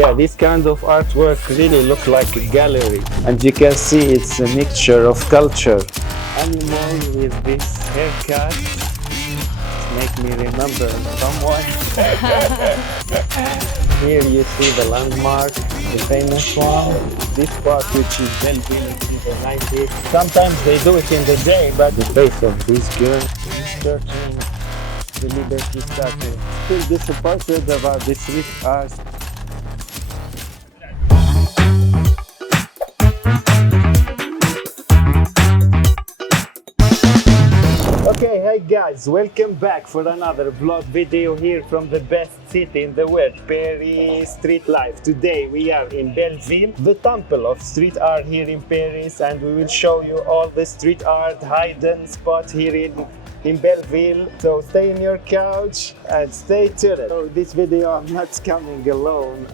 Yeah, this kind of artwork really looks like a gallery, and you can see it's a mixture of culture. Animal with this haircut make me remember someone. Here you see the landmark, the famous one. This part, which is Belleville in the 90s. Sometimes they do it in the day, but the face of this girl is searching the Liberty Statue. Still disappointed about this street art. Okay, hey guys, welcome back for another vlog video here from the best city in the world, Paris street life. Today we are in Belleville, the temple of street art here in Paris, and we will show you all the street art hidden spot here in Belleville. So stay in your couch and stay tuned. So this video I'm not coming alone.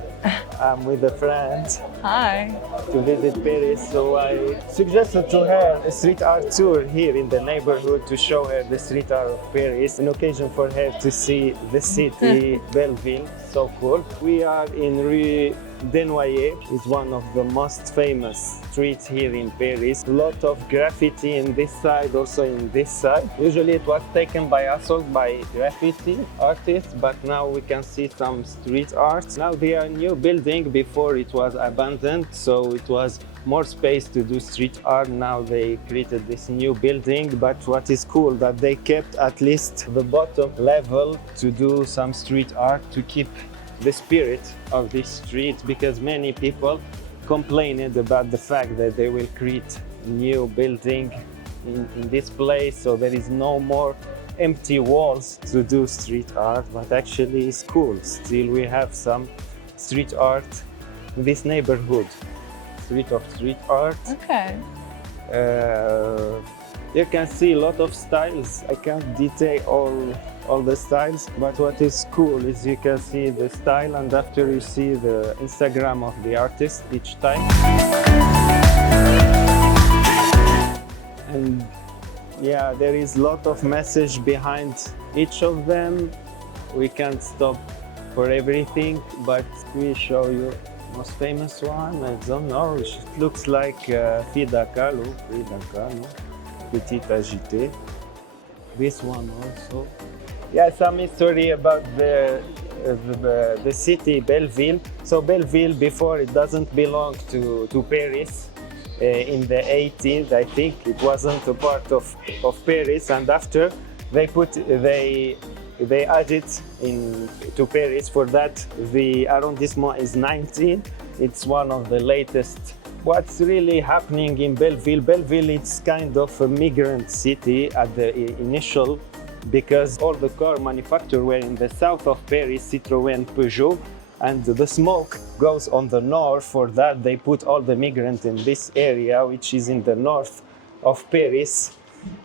I'm with a friend. Hi. To visit Paris, so I suggested to her a street art tour here in the neighborhood to show her the street art of Paris, an occasion for her to see the city, Belleville. So cool. We are in Rue Dénoyez. It's one of the most famous streets here in Paris. A lot of graffiti in this side, also in this side. Usually it was taken by assault by graffiti artists, but now we can see some street art. Now they are a new building. Before it was abandoned, so it was more space to do street art. Now they created this new building, but what is cool that they kept at least the bottom level to do some street art to keep the spirit of this street, because many people complained about the fact that they will create new building in this place, so there is no more empty walls to do street art. But actually it's cool, still we have some street art in this neighborhood. Street of street art. Okay. You can see a lot of styles. I can't detail all the styles, but what is cool is you can see the style, and after you see the Instagram of the artist each time. And yeah, there is a lot of message behind each of them. We can't stop for everything, but we show you most famous one. I don't know, it looks like Frida Kahlo, Petit Agité. This one also. Yeah, some history about the city Belleville. So Belleville before it doesn't belong to Paris. In the 18th, I think it wasn't a part of Paris, and after they added to Paris. For that, the arrondissement is 19. It's one of the latest. What's really happening in Belleville? Belleville, it's kind of a migrant city at the initial, because all the car manufacturers were in the south of Paris, Citroën, Peugeot, and the smoke goes on the north. For that, they put all the migrants in this area, which is in the north of Paris.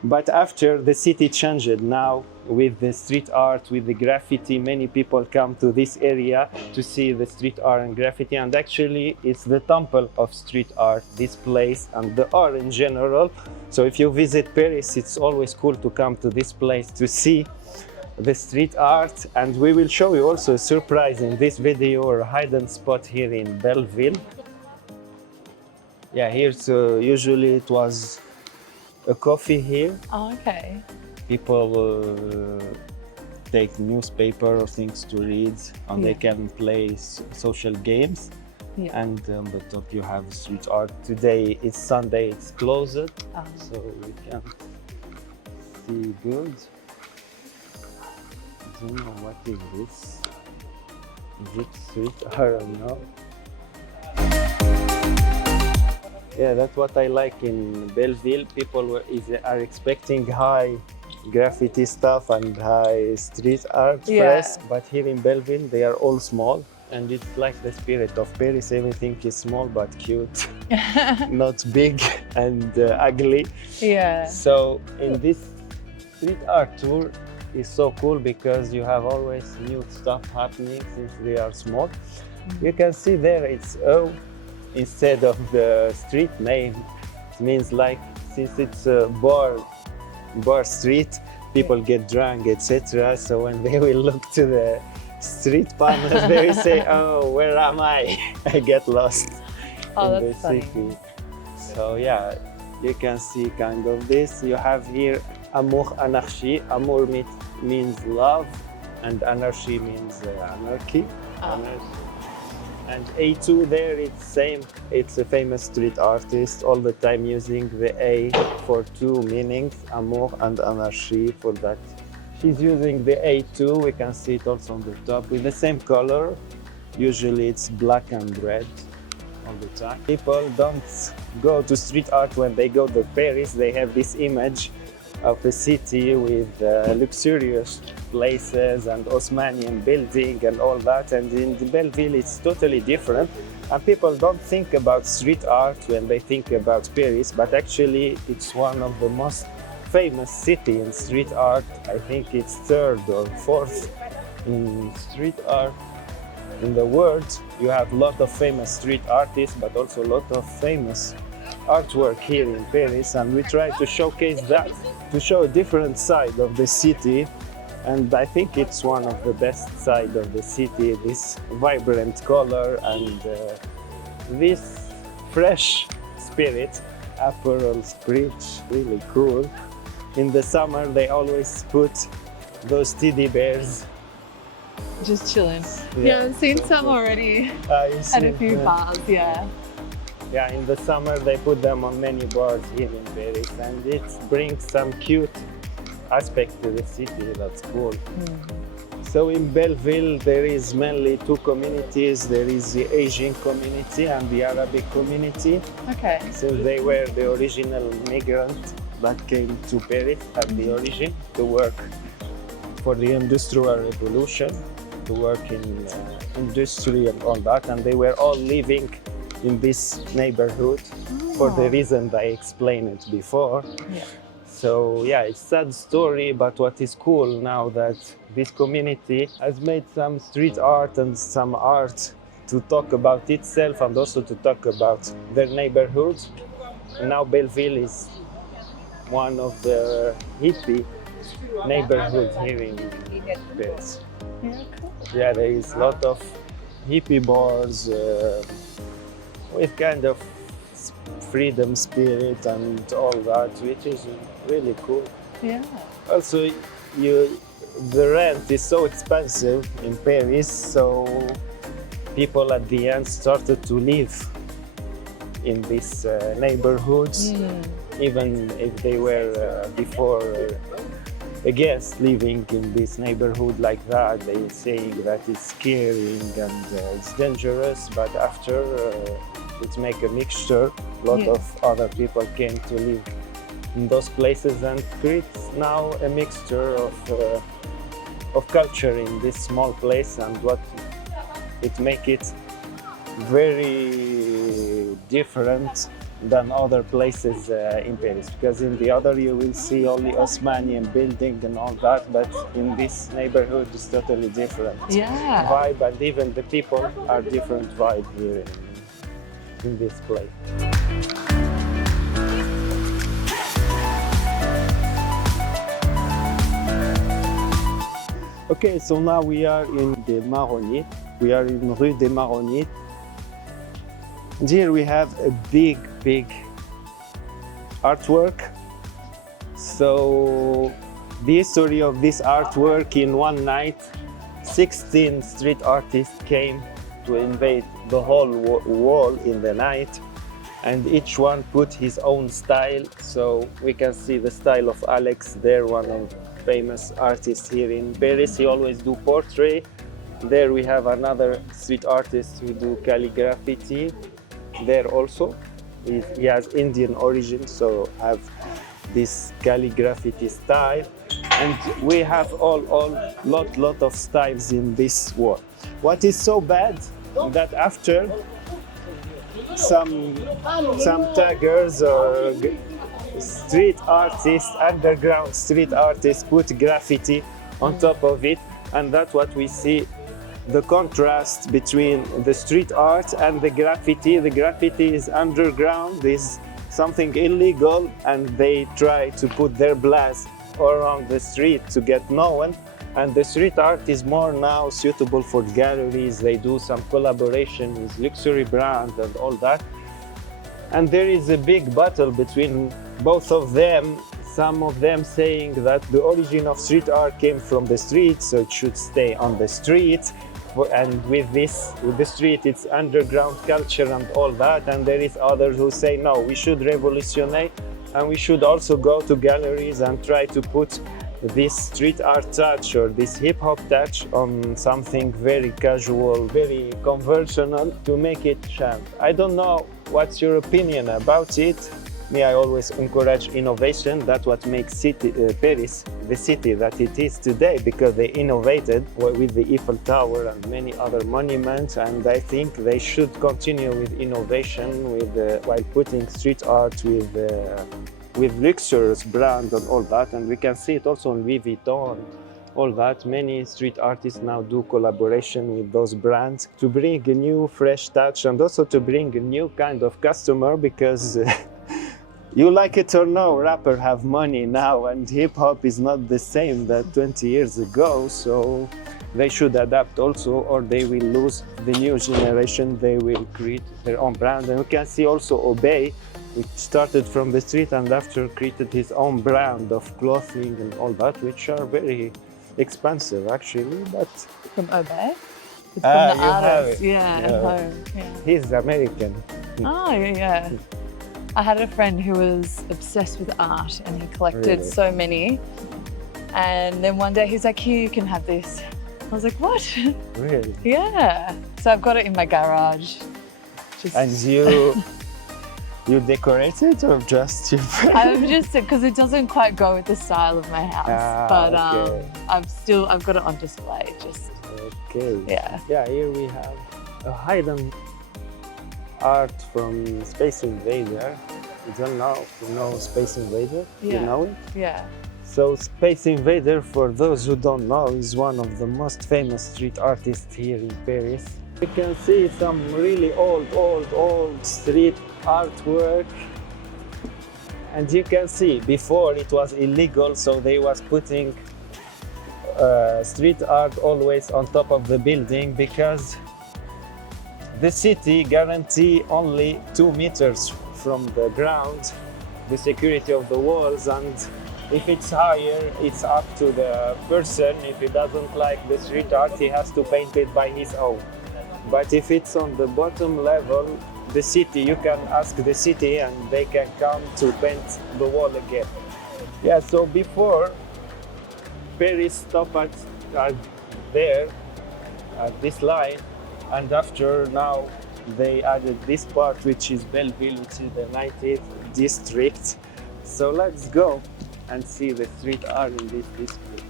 But after, the city changed. Now with the street art, with the graffiti, many people come to this area to see the street art and graffiti, and actually it's the temple of street art, this place, and the art in general. So if you visit Paris, it's always cool to come to this place to see the street art. And we will show you also a surprise in this video, or a hidden spot here in Belleville. Yeah, here usually it was a coffee here. Oh, okay. People take newspaper or things to read, and they can play social games. Yeah. And on the top you have street art. Today it's Sunday, it's closed, so we can see good. I don't know what is this. Is it street art or no? Yeah, that's what I like in Belleville. People are expecting high graffiti stuff and high street art press, but here in Belleville they are all small, and it's like the spirit of Paris. Everything is small but cute, not big and ugly. Yeah. So in this street art tour is so cool, because you have always new stuff happening since they are small. You can see there it's O instead of the street name. It means, like, since it's a bar street, people get drunk, etc. So when they will look to street partners, they say, oh, where am I? I get lost Oh, in the that's funny. city. So yeah, you can see kind of this. You have here amour anarchie. Amour means love, and anarchy means anarchy. Ah. And A2 there, it's same. It's a famous street artist, all the time using the A for two meanings, amour and anarchie for that. She's using the A2, we can see it also on the top, with the same color. Usually it's black and red all the time. People don't go to street art when they go to Paris. They have this image of a city with luxurious places and Osmanian building and all that. And in the Belleville, it's totally different. And people don't think about street art when they think about Paris, but actually it's one of the most famous city in street art. I think it's third or fourth in street art in the world. You have a lot of famous street artists, but also a lot of famous artwork here in Paris, and we try to showcase that, to show a different side of the city. And I think it's one of the best side of the city, this vibrant color and this fresh spirit. Aperol Spritz, really cool. In the summer, they always put those teddy bears. Just chilling. Yeah, I've seen some already at a few bars, yeah. Yeah, in the summer they put them on many bars here in Paris, and it brings some cute aspect to the city. That's cool. So in Belleville there is mainly two communities. There is the Asian community and the Arabic community. Okay. Since they were the original migrants that came to Paris at the origin to work for the Industrial Revolution, to work in industry and all that, and they were all living in this neighborhood for the reason I explained it before. Yeah. So yeah, it's a sad story, but what is cool now that this community has made some street art and some art to talk about itself and also to talk about their neighborhood. Now Belleville is one of the hippie neighborhoods here in Paris. Yeah, cool. Yeah, there is a lot of hippie bars with kind of freedom spirit and all that, which is really cool. Yeah. Also, the rent is so expensive in Paris, so people at the end started to live in these neighborhoods, even if they were before a guest living in this neighborhood like that. They saying that it's scary and it's dangerous, but after it make a mixture. A lot of other people came to live in those places and creates now a mixture of culture in this small place, and what it make it very different than other places in Paris, because in the other you will see only Osmanian building and all that, but in this neighborhood it's totally different vibe, and even the people are different vibe here in this place. Okay, so now we are in the Marronniers. We are in Rue des Marronniers. And here we have a big artwork. So the history of this artwork: in one night, 16 street artists came to invade the whole wall in the night, and each one put his own style. So we can see the style of Alex there, one of the famous artists here in Paris. He always do portrait. There we have another street artist who do calligraphy there also. He has Indian origin, so have this calligraphy style. And we have lot of styles in this wall. What is so bad that after some taggers or street artists, underground street artists, put graffiti on top of it, and that's what we see, the contrast between the street art and the graffiti. The graffiti is underground, is something illegal, and they try to put their blast around the street to get known. And the street art is more now suitable for galleries. They do some collaboration with luxury brands and all that. And there is a big battle between both of them. Some of them saying that the origin of street art came from the street, so it should stay on the street. And with the street, it's underground culture and all that. And there is others who say, no, we should revolutionize, and we should also go to galleries and try to put this street art touch or this hip-hop touch on something very casual, very conventional to make it sharp. I don't know what's your opinion about it. Me, I always encourage innovation. That's what makes Paris the city that it is today, because they innovated with the Eiffel Tower and many other monuments, and I think they should continue with innovation while putting street art with luxurious brands and all that. And we can see it also on Louis Vuitton, all that. Many street artists now do collaboration with those brands to bring a new fresh touch and also to bring a new kind of customer, because you like it or no, rappers have money now, and hip-hop is not the same that 20 years ago, so they should adapt also, or they will lose the new generation. They will create their own brand. And we can see also Obey, which started from the street and after created his own brand of clothing and all that, which are very expensive actually, but... From Obey? It's from the artist, yeah. at home. Yeah. He's American. Oh, yeah. I had a friend who was obsessed with art and he collected so many. And then one day he's like, here, you can have this. I was like, what? Really? Yeah. So I've got it in my garage. And you decorate it or just your friend? I'm just, because it doesn't quite go with the style of my house. But okay. I've got it on display. Just okay. Yeah. Yeah, here we have a hidden art from Space Invader. You don't know if you know Space Invader? Yeah. You know it? Yeah. So Space Invader, for those who don't know, is one of the most famous street artists here in Paris. You can see some really old street artwork. And you can see before it was illegal, so they was putting street art always on top of the building, because the city guarantee only 2 meters from the ground the security of the walls, and if it's higher, it's up to the person. If he doesn't like the street art, he has to paint it by his own. But if it's on the bottom level, the city, you can ask the city and they can come to paint the wall again. Yeah, so before, Paris stopped at there, at this line, and after now they added this part, which is Belleville, which is the 19th district. So let's go and see the street art in this district.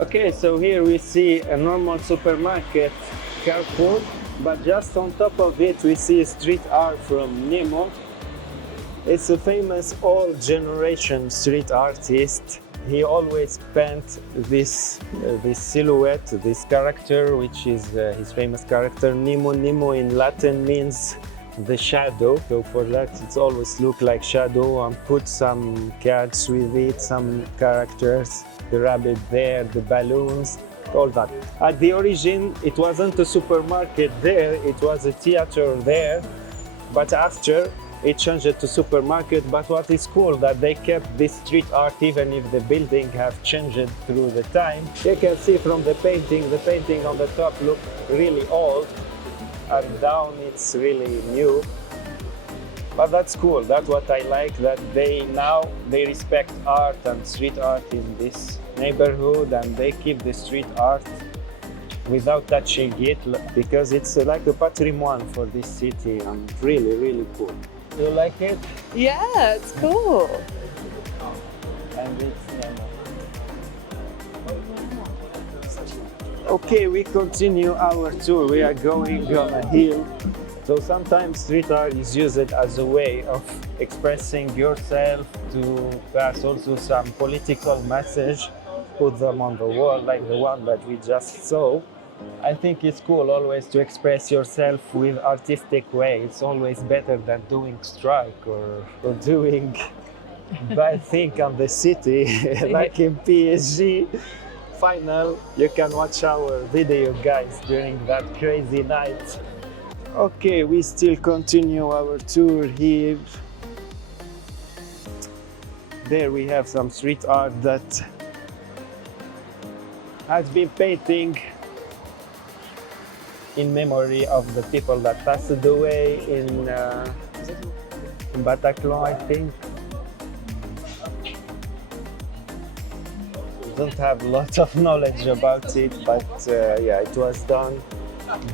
Okay, so here we see a normal supermarket, Carrefour, but just on top of it we see street art from Nemo. It's a famous old generation street artist. He always paint this silhouette, this character, which is his famous character Nemo. Nemo in Latin means the shadow, so for that it's always look like shadow, and put some cats with it, some characters, the rabbit there, the balloons, all that. At the origin it wasn't a supermarket there, it was a theater there, but after it changed to supermarket. But what is cool that they kept this street art even if the building have changed through the time. You can see from the painting on the top look really old, and down it's really new. But that's cool, that's what I like, that they respect art and street art in this neighborhood, and they keep the street art without touching it, because it's like a patrimoine for this city, and really cool. You like it? Yeah, it's cool. And it's Okay, we continue our tour. We are going on a hill. So sometimes street art is used as a way of expressing yourself, to pass also some political message, put them on the wall like the one that we just saw. I think it's cool always to express yourself with artistic way. It's always better than doing strike or doing bad thing on the city, like in PSG final. You can watch our video, guys, during that crazy night. Okay, we still continue our tour here. There we have some street art that has been painting in memory of the people that passed away in Bataclan, I think. Don't have a lot of knowledge about it, but yeah, it was done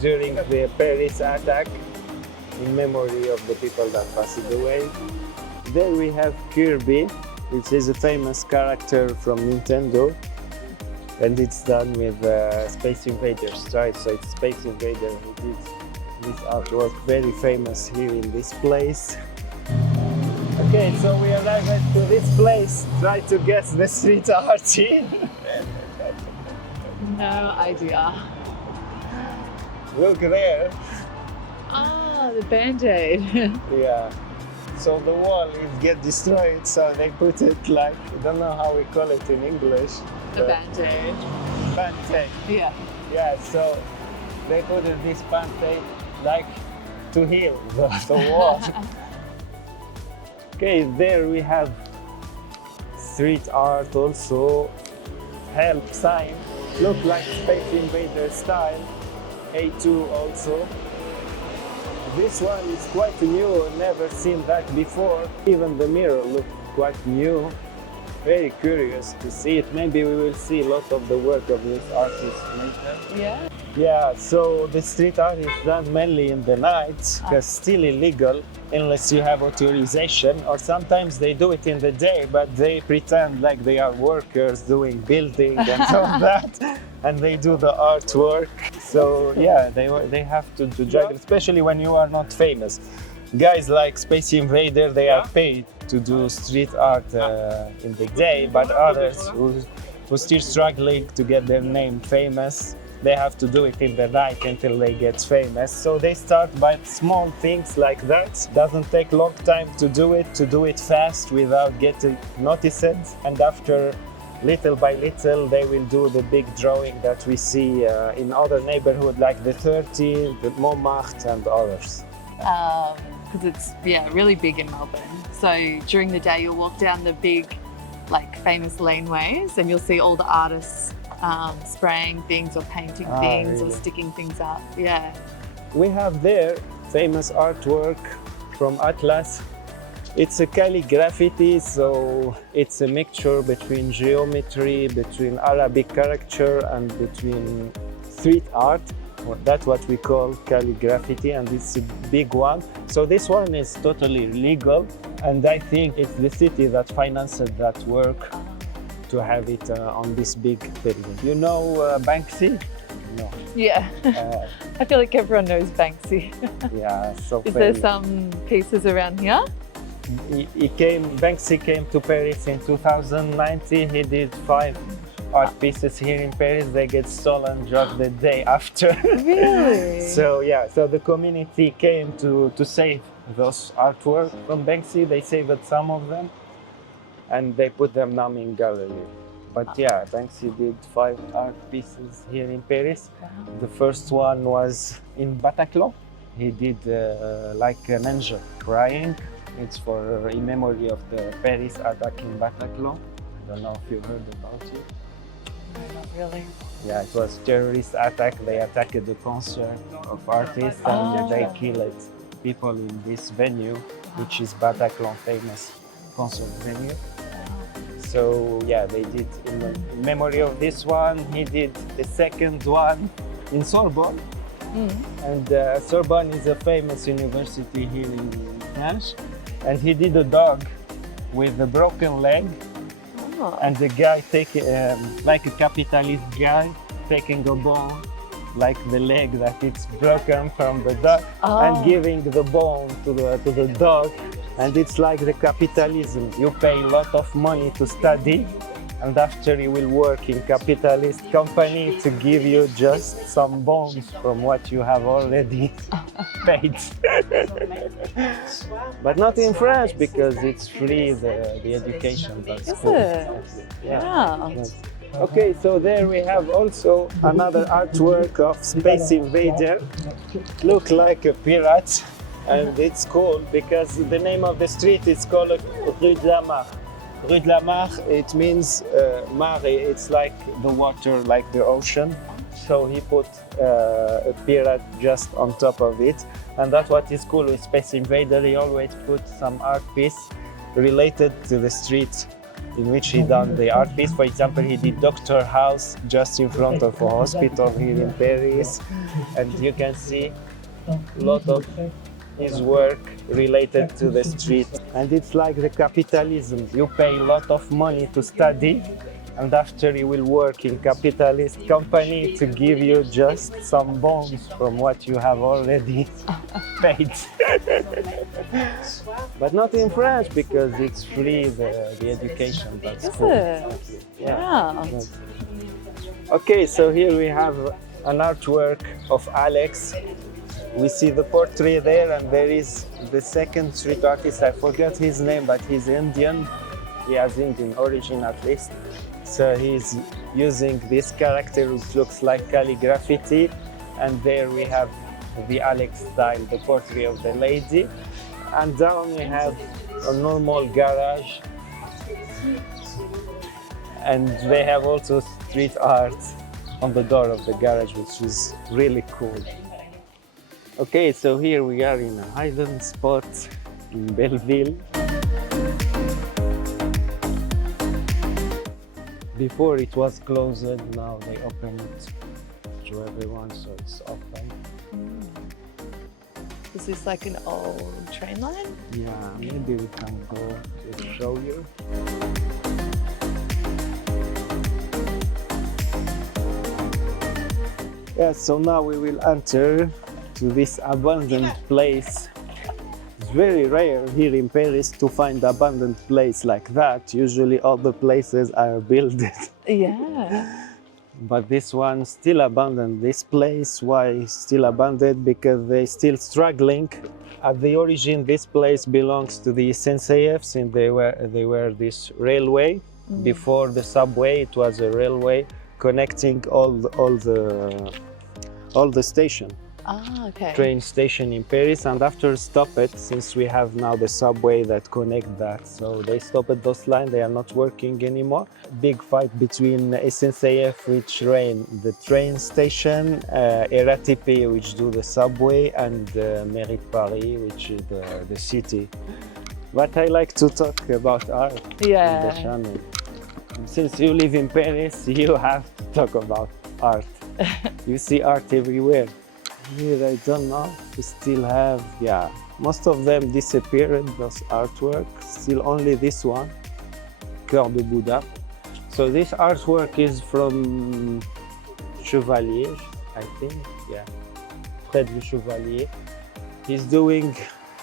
during the Paris attack in memory of the people that passed away. There we have Kirby, which is a famous character from Nintendo, and it's done with Space Invaders style. So it's Space Invader who did this artwork, very famous here in this place. Okay, so we arrived to this place. Try to guess the street art here. No idea. Look there. Ah, the Band-Aid. Yeah. So the wall is get destroyed, so they put it like, I don't know how we call it in English. The Band-Aid. Band-aid. Yeah. Yeah, so they put this band-aid like to heal the wall. Okay, there we have street art also. Help sign. Look like Space Invader style. A2 also. This one is quite new, never seen that before. Even the mirror looked quite new. Very curious to see it. Maybe we will see a lot of the work of this artist later. Yeah. Yeah, so the street art is done mainly in the night, because still illegal unless you have authorization, or sometimes they do it in the day, but they pretend like they are workers doing building and all that, and they do the artwork. So yeah, they have to juggle, especially when you are not famous. Guys like Space Invader, they are paid to do street art in the day, but others who still struggling to get their name famous, they have to do it in the night until they get famous. So they start by small things like that. Doesn't take long time to do it fast without getting noticed. And after little by little, they will do the big drawing that we see in other neighborhoods like the 30, the Montmartre and others. Because it's really big in Melbourne. So during the day you'll walk down the big famous laneways and you'll see all the artists spraying things or painting things or sticking things up. Yeah. We have there famous artwork from Atlas. It's a calligraphy, so it's a mixture between geometry, between Arabic character and between street art. That's what we call calligraphy, and it's a big one. So this one is totally legal, and I think it's the city that financed that work to have it on this big building. You know Banksy? No. Yeah. I feel like everyone knows Banksy. Yeah, so Is there some pieces around here? Banksy came to Paris in 2019. He did 5 art pieces here in Paris. They get stolen just the day after. Really? So yeah, so the community came to save those artwork from Banksy. They saved some of them and they put them now in gallery. But yeah, Banksy did 5 art pieces here in Paris. Wow. The first one was in Bataclan. He did like an angel crying. It's in memory of the Paris attack in Bataclan. I don't know if you heard about it. No, not really. Yeah, it was terrorist attack. They attacked the concert of artists and they killed people in this venue, which is Bataclan famous concert venue. So yeah, they did in memory of this one. He did the second one in Sorbonne. And Sorbonne is a famous university here in France. And he did a dog with a broken leg. And the guy taking, like a capitalist guy, taking a bone, like the leg that it's broken from the dog, and giving the bone to the dog. And it's like the capitalism. You pay a lot of money to study, and after you will work in capitalist company to give you just some bones from what you have already paid. But not in French because it's free, the education. That's Is cool. it? Yeah. Wow. Yes. Okay, so there we have also another artwork of Space Invader. Look like a pirate, and it's cool because the name of the street is called Rue de la Mare. Rue de la Mare, it means mare, it's like the water, like the ocean. So he put a pirate just on top of it. And that's what is cool with Space Invader, he always put some art piece related to the street in which he done the art piece. For example, he did Doctor House just in front of a hospital here in Paris. And you can see a lot of his work related to the street. And it's like the capitalism. You pay a lot of money to study, and after you will work in capitalist company to give you just some bones from what you have already paid. But not in French because it's free, the education. That's Is cool. it? Yeah. Wow. Yes. Okay, so here we have an artwork of Alex. We see the portrait there, and there is the second street artist. I forgot his name, but he's Indian. He has Indian origin at least. So he's using this character which looks like calligraphy. And there we have the Alex style, the portrait of the lady. And down we have a normal garage. And they have also street art on the door of the garage, which is really cool. Okay, so here we are in a hidden spot in Belleville. Before it was closed, now they open it to everyone, so it's open. Is this like an old train line? Yeah, maybe we can go to show you. Yeah, so now we will enter to this abandoned place. It's very rare here in Paris to find abandoned place like that. Usually all the places are built. Yeah. But this one still abandoned. This place, why still abandoned? Because they still struggling. At the origin, this place belongs to the SNCF, since they were this railway. Before the subway, it was a railway connecting all the station. Ah, okay. Train station in Paris, and after stop it, since we have now the subway that connect that, so they stopped those lines, they are not working anymore. Big fight between SNCF, which ran the train station, RATP, which do the subway, and Mairie de Paris, which is the city. But I like to talk about art in the channel. Since you live in Paris, you have to talk about art. You see art everywhere. Here I don't know, we still have, most of them disappeared, those artworks, still only this one, Cœur de Bouddha. So this artwork is from Chevalier, I think, Fred Le Chevalier. He's doing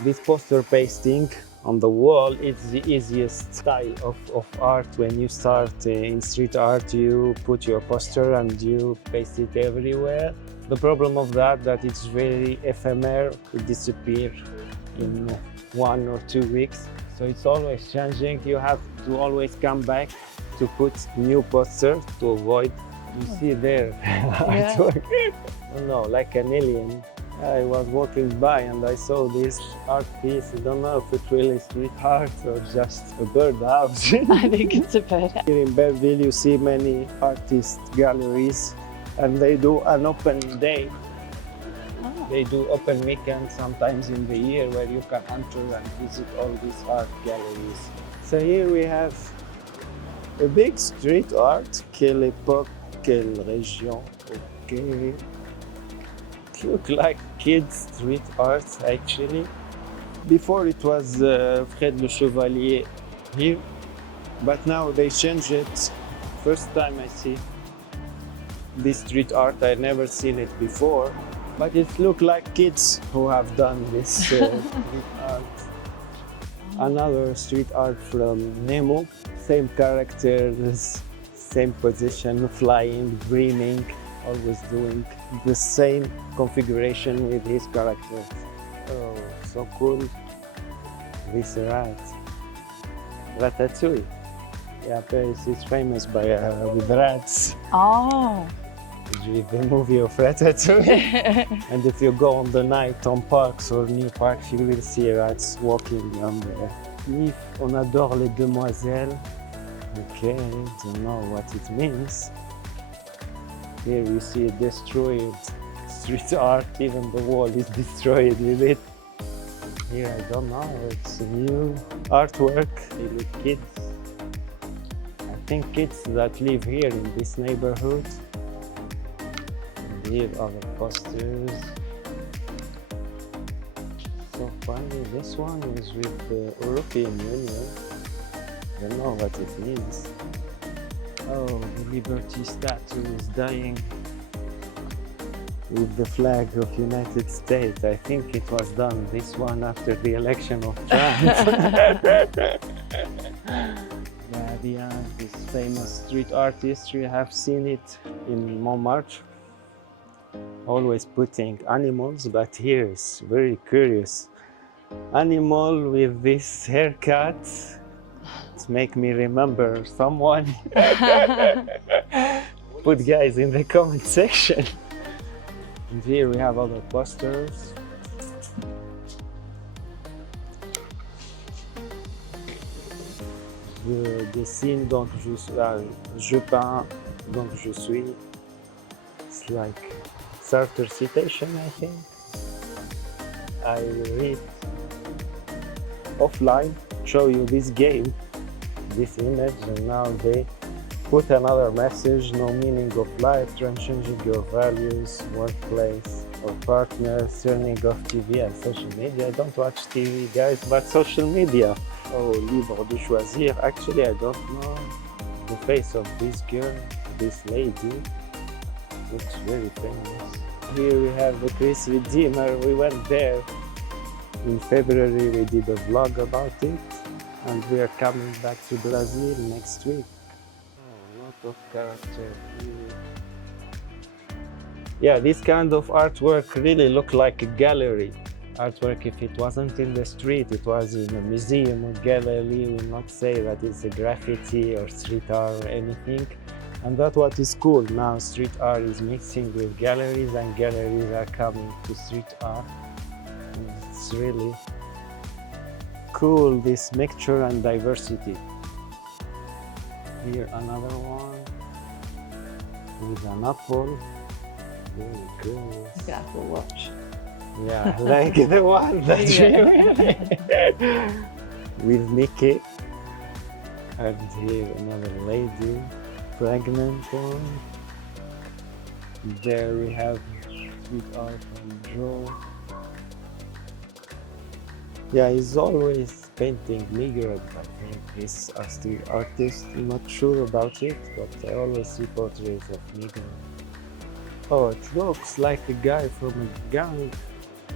this poster pasting on the wall. It's the easiest style of art. When you start in street art, you put your poster and you paste it everywhere. The problem of that it's very ephemeral, it disappears in 1 or 2 weeks. So it's always changing. You have to always come back to put new poster to avoid. You see there, artwork. No, like an alien. I was walking by and I saw this art piece. I don't know if it's really street art or just a birdhouse. I think it's a birdhouse. Here in Belleville, you see many artist galleries. And they do an open day. Oh. They do open weekend sometimes in the year where you can enter and visit all these art galleries. So here we have a big street art. Quelle époque, quelle région? Okay. Look like kids street art actually. Before it was Fred Le Chevalier here, but now they changed it. First time I see this street art. I never seen it before, but it looked like kids who have done this street art. Another street art from Nemo. Same characters, same position, flying, dreaming, always doing the same configuration with his characters. Oh, so cool. This rat. Ratatouille. Yeah, Paris is famous by with rats. Oh. With the movie of Ratatouille. And if you go on the night on parks or new parks, you will see rats walking on there. If on adore les demoiselles. Okay, don't know what it means. Here we see destroyed street art, even the wall is destroyed with it. Here I don't know, it's a new artwork. They look kids. I think kids that live here in this neighborhood. And here other posters. So funny, this one is with the European Union. I don't know what it means. Oh, the Liberty statue is dying with the flag of United States. I think it was done, this one, after the election of Trump. Yeah, this famous street artist, you have seen it in Montmartre. Always putting animals, but here it's very curious. Animal with this haircut. It make me remember someone. Put guys in the comment section. And here we have other posters. Je dessine donc je peins donc je suis. It's like Sartre citation, I think. I read offline, show you this game, this image, and now they put another message: no meaning of life, changing your values, workplace or partners, turning off TV and social media. I don't watch TV, guys, but social media. Oh, libre de choisir. Actually, I don't know the face of this girl, this lady. Looks very famous. Here we have the Chris Redeemer. We went there in February. We did a vlog about it, and we are coming back to Brazil next week. Oh, a lot of character here. Yeah, this kind of artwork really looked like a gallery. Artwork, if it wasn't in the street, it was in a museum or gallery. We will not say that it's a graffiti or street art or anything. And that's what is cool. Now street art is mixing with galleries, and galleries are coming to street art. And it's really cool, this mixture and diversity. Here another one with an apple. Very cool. Like an Apple Watch. Yeah, like the one that with Mickey. And here another lady, pregnant one. There we have street art from Joe. Yeah, he's always painting migrant. I think he's a street artist. I'm not sure about it, but I always see portraits of migrant. Oh, it looks like a guy from a gang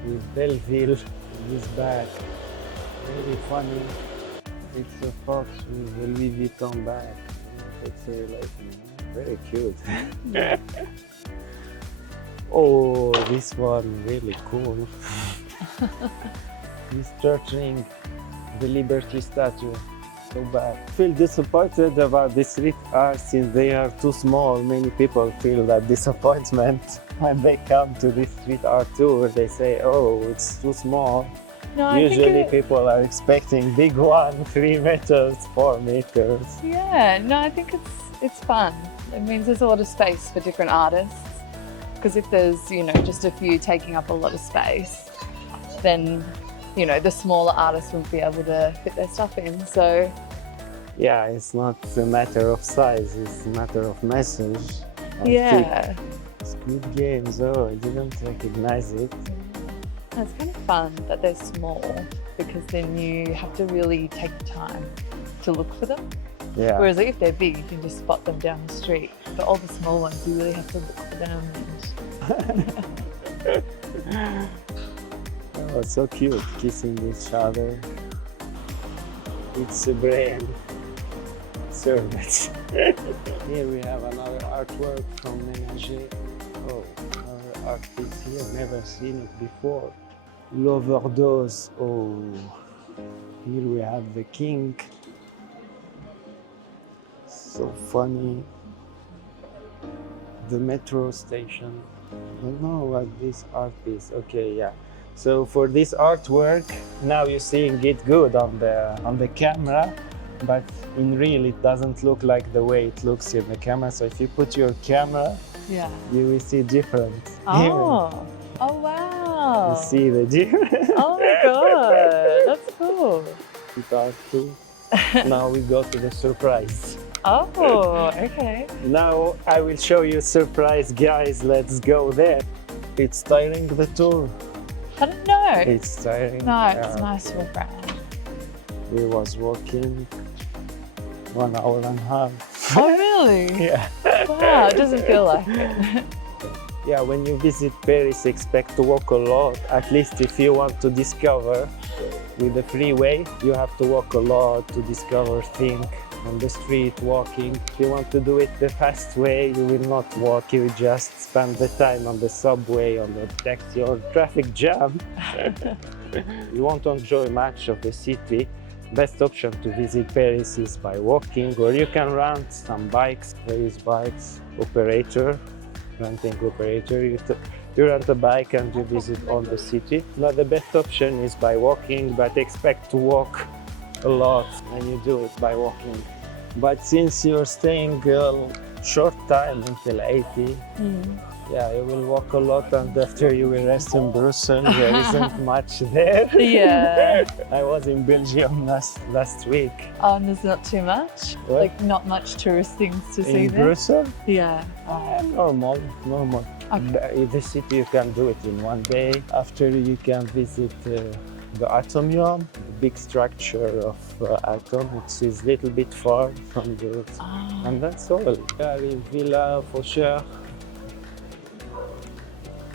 with Belleville in his back. Very funny. It's a fox with a Louis Vuitton bag. It's like very cute. Oh, this one really cool. He's torturing the Liberty statue. So bad. I feel disappointed about the street art since they are too small. Many people feel that disappointment when they come to this street art tour. They say, oh, it's too small. No, Usually people are expecting big one, 3 meters, 4 meters. Yeah, no, I think it's fun. It means there's a lot of space for different artists. Because if there's, just a few taking up a lot of space, then the smaller artists won't be able to fit their stuff in, so. Yeah, it's not a matter of size, it's a matter of message. Yeah. Squid Games, oh, I didn't recognize it. It's kind of fun that they're small, because then you have to really take the time to look for them. Yeah. Whereas if they're big, you can just spot them down the street. But all the small ones, you really have to look for them. Oh, so cute, kissing each other. It's a brain servant. Here we have another artwork from Dénoyez. Oh, another art piece here, never seen it before. L'overdose. Oh, here we have the king. So funny. The metro station. I don't know what this art piece. Okay, yeah. So for this artwork, now you're seeing it good on the camera, but in real it doesn't look like the way it looks in the camera. So if you put your camera, Yeah. you will see different. Oh. Oh wow. You see the difference. Oh my god. That's cool. Part two. Now we go to the surprise. Oh, okay. Now I will show you surprise, guys. Let's go there. It's tiring the tour. I don't know. It's tiring. No, it's nice for a brand. We was walking 1 hour and a half. Oh really? Yeah. Wow, it doesn't feel like it. Yeah, when you visit Paris, expect to walk a lot. At least if you want to discover with the freeway, you have to walk a lot to discover things on the street, walking. If you want to do it the fast way, you will not walk, you will just spend the time on the subway, on the taxi or traffic jam. You won't enjoy much of the city. Best option to visit Paris is by walking, or you can rent some bikes. There is bikes operator, renting operator. You rent a bike and you visit all the city. Now the best option is by walking, but expect to walk a lot when you do it by walking. But since you're staying a short time until 80, yeah, you will walk a lot, and after you will rest in Brussels. There isn't much there. Yeah. I was in Belgium last week. And there's not too much? What? Like not much tourist things to see In there? Brussels? Yeah. Normal. Okay. The city you can do it in 1 day. After you can visit the Atomium, the big structure of atom. It is a little bit far from the... And that's all. There is Villa Faucheur.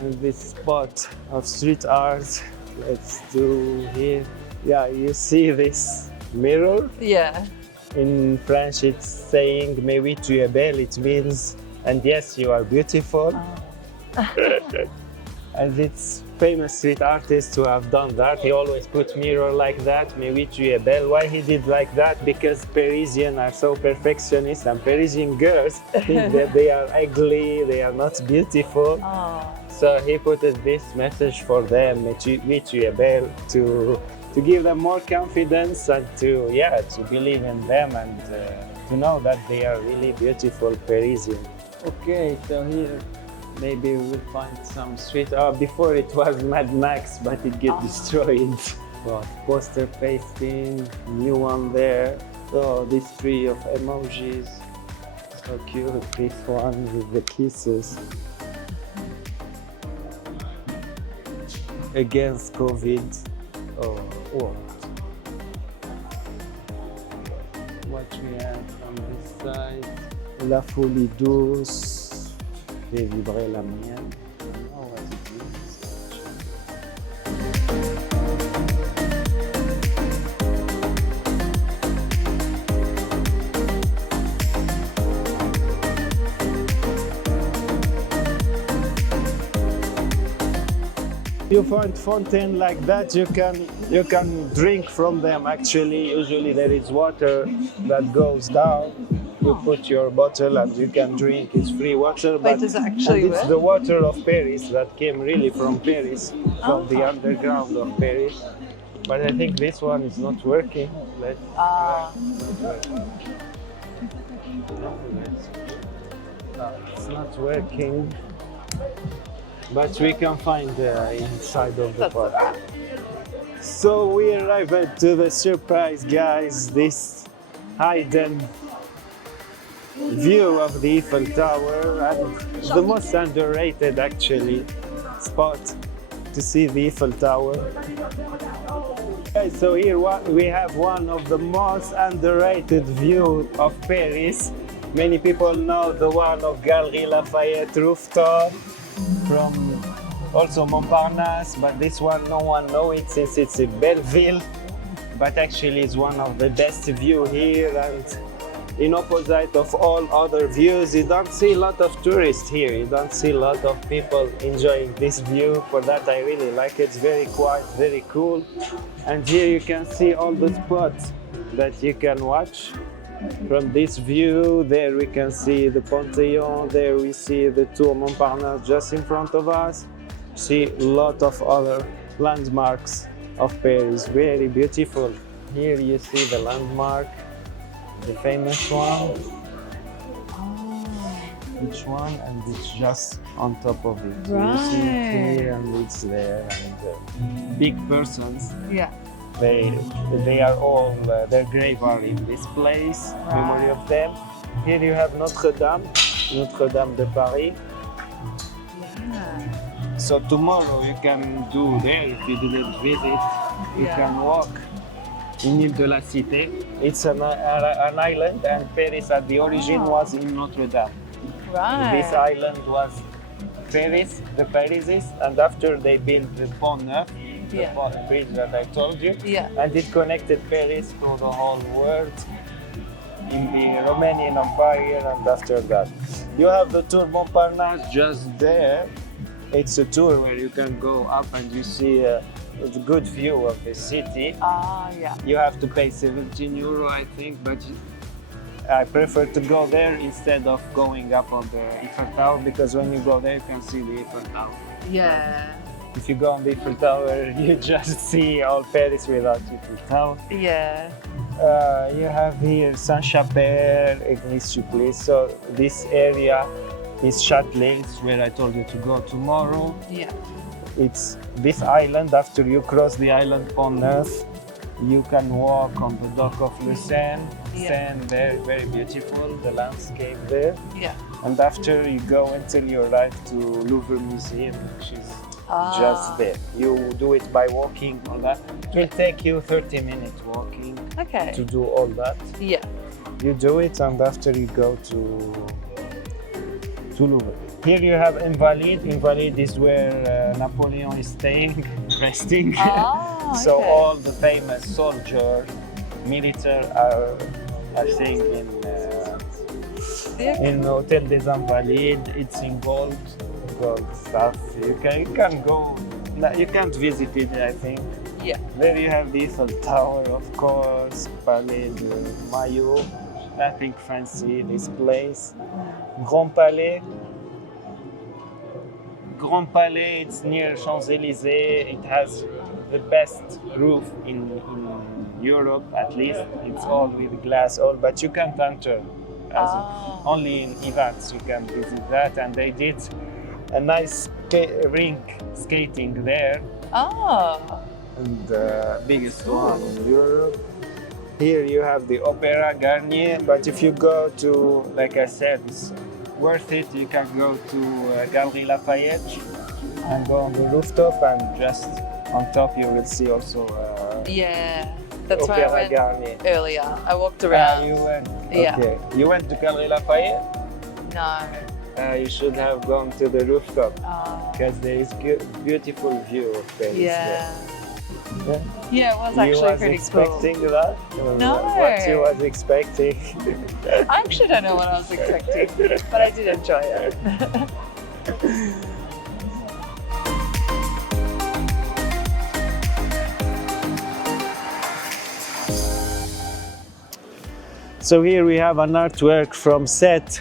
And this spot of street art. Let's do here. Yeah, you see this mirror? Yeah. In French it's saying "Mais oui, tu es belle." It means, and yes, you are beautiful. And it's famous street artists who have done that. He always put mirror like that, "Mais oui, tu es belle." Why he did like that? Because Parisians are so perfectionist, and Parisian girls think that they are ugly, they are not beautiful. Oh. So he put this message for them, "Mais oui, tu es belle," to give them more confidence and to believe in them and to know that they are really beautiful Parisians. Okay, so here maybe we will find some street art. Before it was Mad Max, but it get destroyed. Well, poster pasting, new one there. So this tree of emojis, so cute. This one with the kisses. Against COVID. Oh, what? What we have on this side? La folie douce. Fait vibrer la mienne. I don't know what it means. You find fountain like that, you can drink from them. Actually, usually there is water that goes down. You put your bottle and you can drink. It's free water, but does it actually it's work? the water of Paris that came really from Paris, from the underground of Paris. But I think this one is not working. Let's no, it's not working. But we can find the inside of the pot. So we arrived to the surprise, guys. This hidden view of the Eiffel Tower, and the most underrated actually spot to see the Eiffel Tower. Okay, so here we have one of the most underrated view of Paris. Many people know the one of Galerie Lafayette rooftop, from also Montparnasse, but this one no one knows it since it's in Belleville. but actually it's one of the best view here, and in opposite of all other views, you don't see a lot of tourists here. You don't see a lot of people enjoying this view. For that, I really like it. It's very quiet, very cool. And here you can see all the spots that you can watch from this view. There we can see the Panthéon. There we see the Tour Montparnasse just in front of us. See a lot of other landmarks of Paris. Very beautiful. Here you see the landmark, the famous one. Each one, and it's just on top of it. So you see it here and it's there, and big persons. Yeah. They are all, their grave are in this place, memory of them. Here you have Notre Dame de Paris. Yeah. So tomorrow you can do there, if you didn't visit, you can walk in Ile de la Cité. It's an island, and Paris at the origin was in Notre Dame. Right. This island was Paris, the Parisis, and after they built the Pont Neuf, the bridge that I told you, and it connected Paris to the whole world in the Romanian Empire, and after that. You have the Tour Montparnasse just there. It's a tour where you can go up and you see a good view of the city. Yeah. You have to pay 17 euro, I think, but I prefer to go there instead of going up on the Eiffel Tower, because when you go there, you can see the Eiffel Tower. Yeah. If you go on the Eiffel Tower, you just see all Paris without Eiffel Tower. Yeah. You have here Saint-Chapelle, Église-Supplice. So this area is Châtelet, it's where I told you to go tomorrow. Yeah. It's this island. After you cross the island Pont Neuf, you can walk on the dock of the Seine. Seine there, very beautiful, the landscape there. Yeah. And after you go until you arrive to Louvre Museum, which is just there. You do it by walking on that. It will take you 30 minutes walking to do all that. Yeah. You do it, and after you go to Louvre. Here you have Invalides. Invalides is where Napoleon is staying, resting. So all the famous soldiers, military are staying in Hôtel des Invalides. It's in gold stuff. You can go. You can't visit it, I think. Yeah. There you have the Eiffel Tower, of course, Palais de Maillot. Nothing fancy, this place. Grand Palais. Grand Palais, it's near Champs-Élysées. It has the best roof in Europe, at least. It's all with glass, but you can't enter. Only in events you can visit that, and they did a nice rink skating there. And the biggest one in Europe. Here you have the Opéra Garnier, but if you go to, like I said, it's worth it. You can go to Galerie Lafayette and go on the rooftop, and just on top you will see also that's why I went Garnier. earlier. I walked around. You went? Okay. You went to Galerie Lafayette? No. You should have gone to the rooftop, because there is beautiful view of Paris there. Yeah, it was actually pretty cool. You was expecting that? No. What you was expecting? I actually don't know what I was expecting, but I did enjoy it. So here we have an artwork from Seth,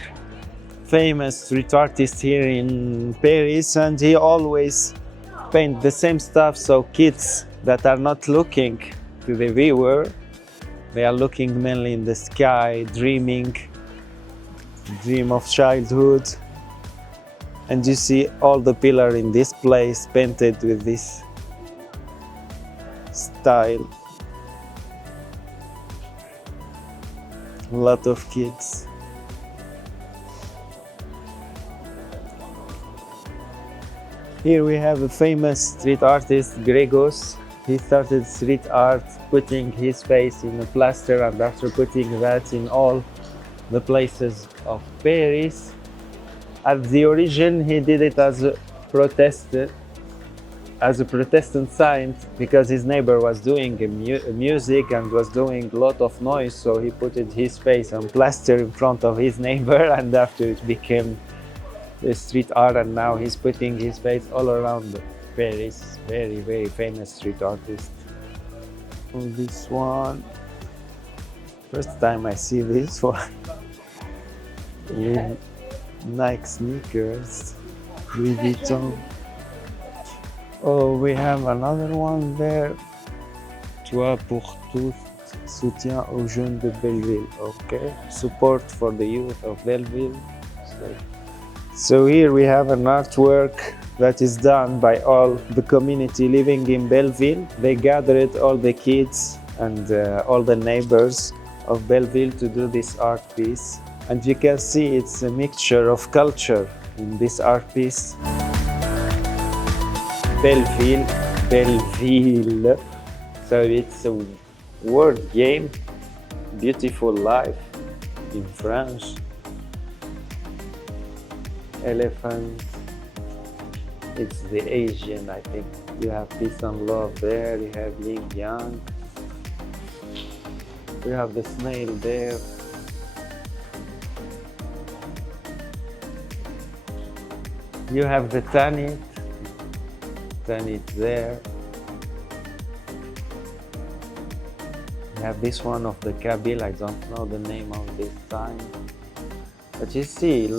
famous street artist here in Paris, and he always paint the same stuff, so kids that are not looking to the viewer, they are looking mainly in the sky, dream of childhood. And you see all the pillars in this place painted with this style. A lot of kids. Here we have a famous street artist, Gregos. He started street art, putting his face in a plaster, and after putting that in all the places of Paris. At the origin, he did it as a protest as a Protestant saint because his neighbor was doing music and was doing a lot of noise, so he put his face on plaster in front of his neighbor, and after it became the street art, and now he's putting his face all around Paris. Very, very famous street artist. Oh, this one. First time I see this one. With Nike sneakers, Louis Vuitton. Oh, we have another one there. Toi pour tous, soutien aux jeunes de Belleville. Okay, support for the youth of Belleville. So here we have an artwork that is done by all the community living in Belleville. They gathered all the kids and all the neighbors of Belleville to do this art piece. And you can see it's a mixture of culture in this art piece. Belleville, Belleville. So it's a word game, beautiful life in French. Elephant, it's the Asian, I think. You have peace and love there, you have yin yang. We have the snail there. You have the tanit there. You have this one of the Kabyle, I don't know the name of this sign. But you see,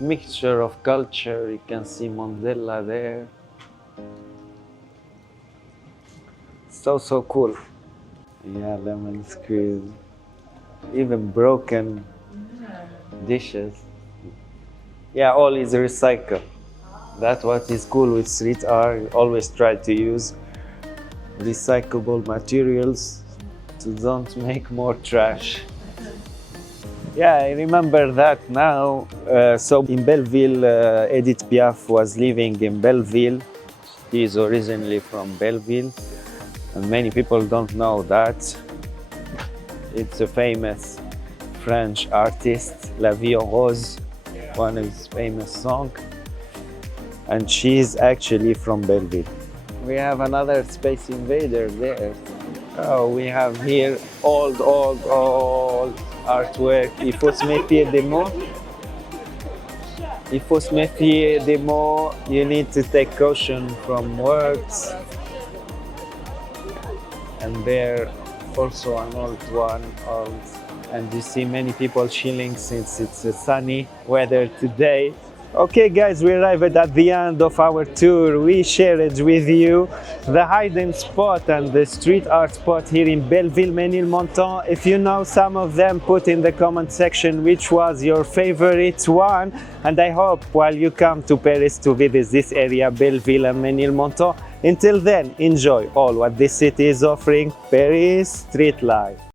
mixture of culture, you can see Mondella there. So cool. Yeah, lemon squeeze. Even broken dishes. Yeah, all is recycled. That's what is cool with street art. You always try to use recyclable materials to don't make more trash. Yeah, I remember that now. So in Belleville, Edith Piaf was living in Belleville. She is originally from Belleville, and many people don't know that. It's a famous French artist, La Vie en Rose, one of his famous songs. And she's actually from Belleville. We have another Space Invader there. Oh, we have here old artwork. Il faut se méfier des mots. Il faut se méfier des mots. You need to take caution from words. And there also an old one, and you see many people chilling since it's a sunny weather today. Okay guys, we arrived at the end of our tour. We shared with you the hidden spot and the street art spot here in Belleville Ménilmontant. If you know some of them, put in the comment section which was your favorite one. And I hope while you come to Paris to visit this area, Belleville and Ménilmontant. Until then, enjoy all what this city is offering. Paris Street Life.